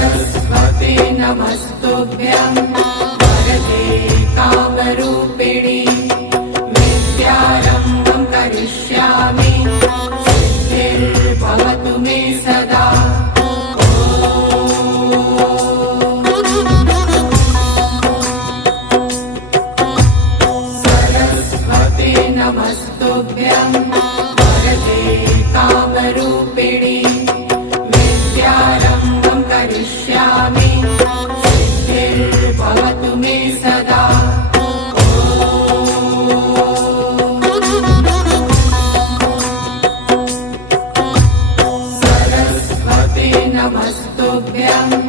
सरस्वते नमस्तुभ्यं वरदे कामरूपिणि विद्यारम्भं करिष्यामि सिद्धिर्भवतु मे सदा। सरस्वते नमस्तुभ्यं वरदे कामरूपिणि विद्यारम्भं करिष्यामि सिद्धिर्भवतु मे सदा। सरस्वते नमस्तुभ्यं